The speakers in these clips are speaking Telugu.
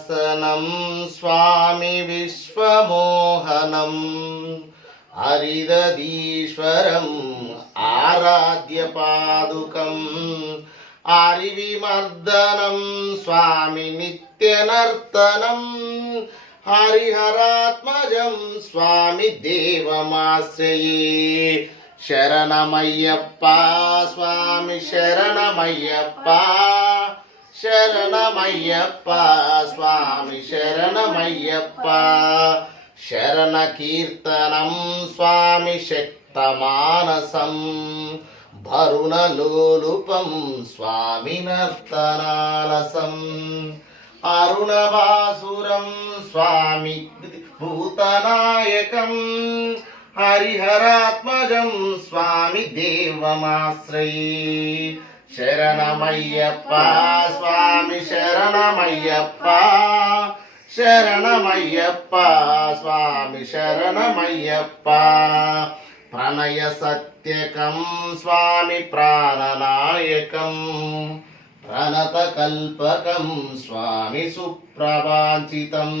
శాసనం స్వామి విశ్వమోహనం హరిదీశ్వరం ఆరాధ్య పాదుకం హరివిమర్దనం స్వామి నిత్యనర్తనం హరిహరాత్మజం స్వామి దేవమాశ్రయే శరణమయ్యప్ప స్వామి శరణమయ్యప్ప శరణమయ్యప్ప స్వామి శరణమయ్యప్ప శరణ కీర్తనం స్వామి శక్తమానసం భరుణలోలుపం స్వామి నర్తనాలసం అరుణభాసురం స్వామి భూతనాయకం హరిహరాత్మజం స్వామి దేవమాశ్రయే శరణమయ్యప్ప స్వామి శరణమయ్యప్ప శరణమయ్యప్ప స్వామి శరణమయ్యప్ప ప్రణయ సత్యకం స్వామి ప్రాణనాయకం ప్రణతకల్పకం స్వామి సుప్రవాంచితం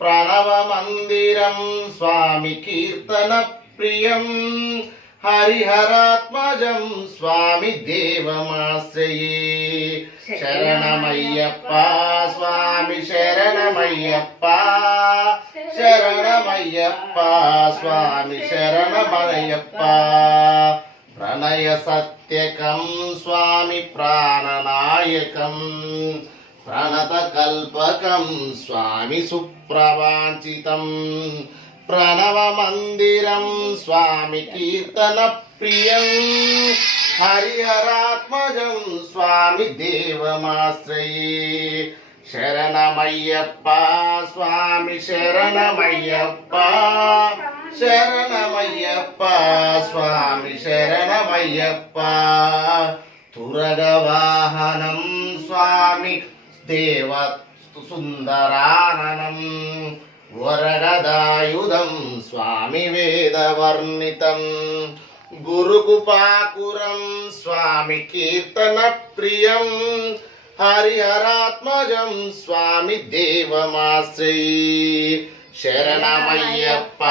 ప్రణవమందిరం స్వామి కీర్తన ప్రియం హరిహరాత్మజం స్వామి దేవమాశ్రయే శరణమయ్యప్ప స్వామి శరణమయ్యప్ప శరణమయ్యప్ప స్వామి శరణమయ్యప్ప ప్రణయ సత్యకం స్వామి ప్రాణనాయకం ప్రణతకల్పకం స్వామి సుప్రవాంచితం ప్రణవమందిరం స్వామి కీర్తన ప్రియం హరిహరాత్మజం స్వామి దేవమాశ్రయే శరణమయ్యప్ప స్వామి శరణమయ్యప్ప శరణమయ్యప్ప స్వామి శరణమయ్యప్ప తురగవాహనం స్వామి దేవ సుందరాననం వరగదాయుధం స్వామి వేదవర్ణితం గురుకుపాకురం స్వామి కీర్తన ప్రియం హరిహరాత్మజం స్వామి దేవమాశ్రయే శరణమయ్యప్ప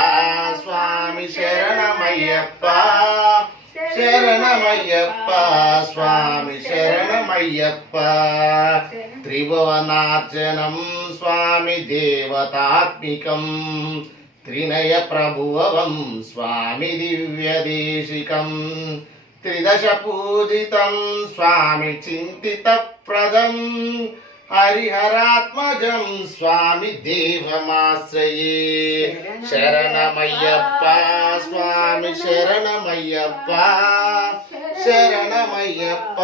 స్వామి శరణమయ్యప్ప శరణమయ్యప్ప స్వామి శరణమయ్యప్ప త్రిభువనార్చనం స్వామి దేవతాత్మికం త్రినయ ప్రభువం స్వామి దివ్యదేశికం త్రిదశ పూజితం స్వామి చింతితప్రదం హరిహరాత్మజం స్వామి దేవమాశ్రయే శరణమయ్యప్ప స్వామి శరణమయ్యప్ప శరణమయ్యప్ప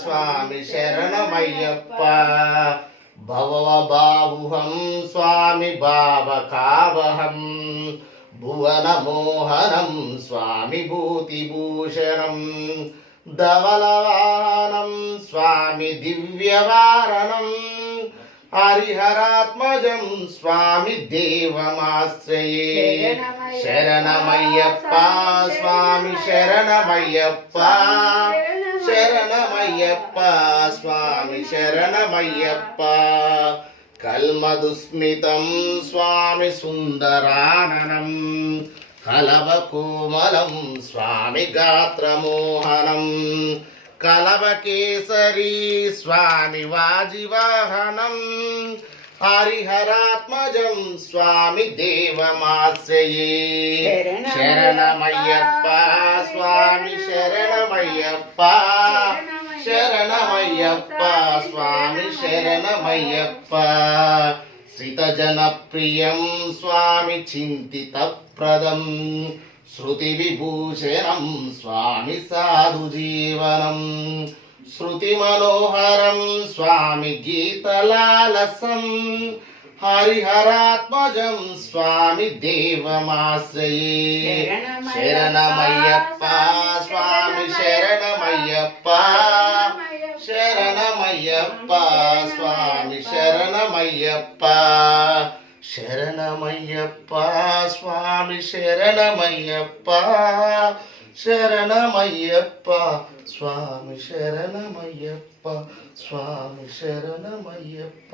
స్వామి శరణమయ్యప్ప భవబాహుహం స్వామి భావకావహం భువనమోహనం స్వామి భూతిభూషణం ధవలవాహనం స్వామి దివ్యవారణం హరిహరాత్మజం స్వామి దేవమాశ్రయే శరణమయ్యప్ప స్వామి శరణమయ్యప్ప శరణమయ్యప్ప స్వామి శరణమయ్యప్ప కల్మదుస్మితం స్వామి సుందరాననం కలవకోమలం స్వామి గాత్రమోహనం కలవకేసరీ స్వామి వాజివాహనం హరిహరాత్మజం స్వామి దేవమాశ్రయే శరణమయ్యప్ప స్వామి శరణమయ్యప్ప శరణమయ్యప్ప స్వామి శరణమయ్యప్ప శ్రితజనప్రియం స్వామి చింతితప్రదం శృతి విభూషణం స్వామి సాధుజీవనం శృతి మనోహరం స్వామి గీతలాలసం హరిహరాత్మజం స్వామి దేవమాశ్రయే శరణమయ్యప్ప స్వామి శరణమయ్యప్ప శరణమయ్యప్ప స్వామి శరణమయ్యప్ప శరణమయ్యప్ప స్వామి శరణమయ్యప్ప శరణమయ్యప్ప స్వామి శరణమయ్యప్ప స్వామి శరణమయ్యప్ప